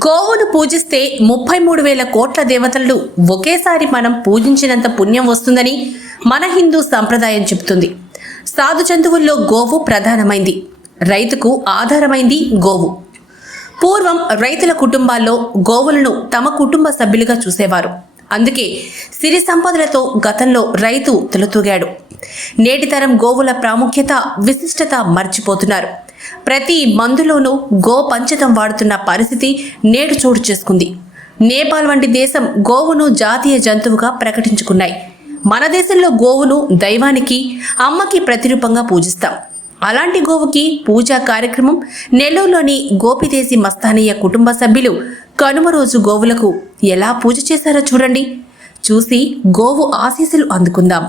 గోవును పూజిస్తే 33,000 కోట్ల దేవతలను ఒకేసారి మనం పూజించినంత పుణ్యం వస్తుందని మన హిందూ సంప్రదాయం చెబుతుంది. సాధు జంతువుల్లో గోవు ప్రధానమైంది. రైతుకు ఆధారమైంది గోవు. పూర్వం రైతుల కుటుంబాల్లో గోవులను తమ కుటుంబ సభ్యులుగా చూసేవారు. అందుకే సిరి సంపదలతో గతంలో రైతు తొలతూగాడు. నేటి తరం గోవుల ప్రాముఖ్యత, విశిష్టత మర్చిపోతున్నారు. ప్రతి మందులోనూ గో పంచతం వాడుతున్న పరిస్థితి నేడు చోటు చేసుకుంది. నేపాల్ వంటి దేశం గోవును జాతీయ జంతువుగా ప్రకటించుకున్నాయి. మన దేశంలో గోవును దైవానికి, అమ్మకి ప్రతిరూపంగా పూజిస్తాం. అలాంటి గోవుకి పూజా కార్యక్రమం నెల్లూరులోని గోపిదేశి మస్తానయ్య కుటుంబ సభ్యులు కనుమ రోజు గోవులకు ఎలా పూజ చేశారో చూడండి. చూసి గోవు ఆశీస్సులు అందుకుందాం.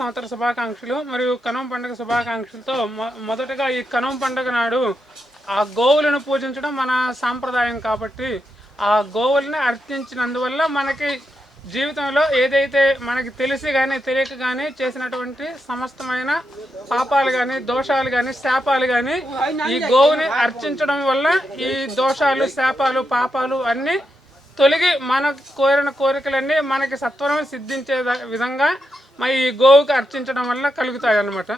సంవత్సర శుభాకాంక్షలు మరియు కనుమ పండుగ శుభాకాంక్షలతో మొదటగా ఈ కనుమ పండుగ నాడు ఆ గోవులను పూజించడం మన సాంప్రదాయం కాబట్టి ఆ గోవుల్ని అర్చించినందువల్ల మనకి జీవితంలో ఏదైతే మనకి తెలిసి కానీ తెలియక కానీ చేసినటువంటి సమస్తమైన పాపాలు కానీ దోషాలు కానీ శాపాలు కానీ ఈ గోవుని అర్చించడం వల్ల ఈ దోషాలు శాపాలు పాపాలు అన్నీ తొలగి మన కోరిన కోరికలన్నీ మనకి సత్వరం సిద్ధించే విధంగా మరి ఈ గోవుకి అర్చించడం వల్ల కలుగుతాయి అన్నమాట.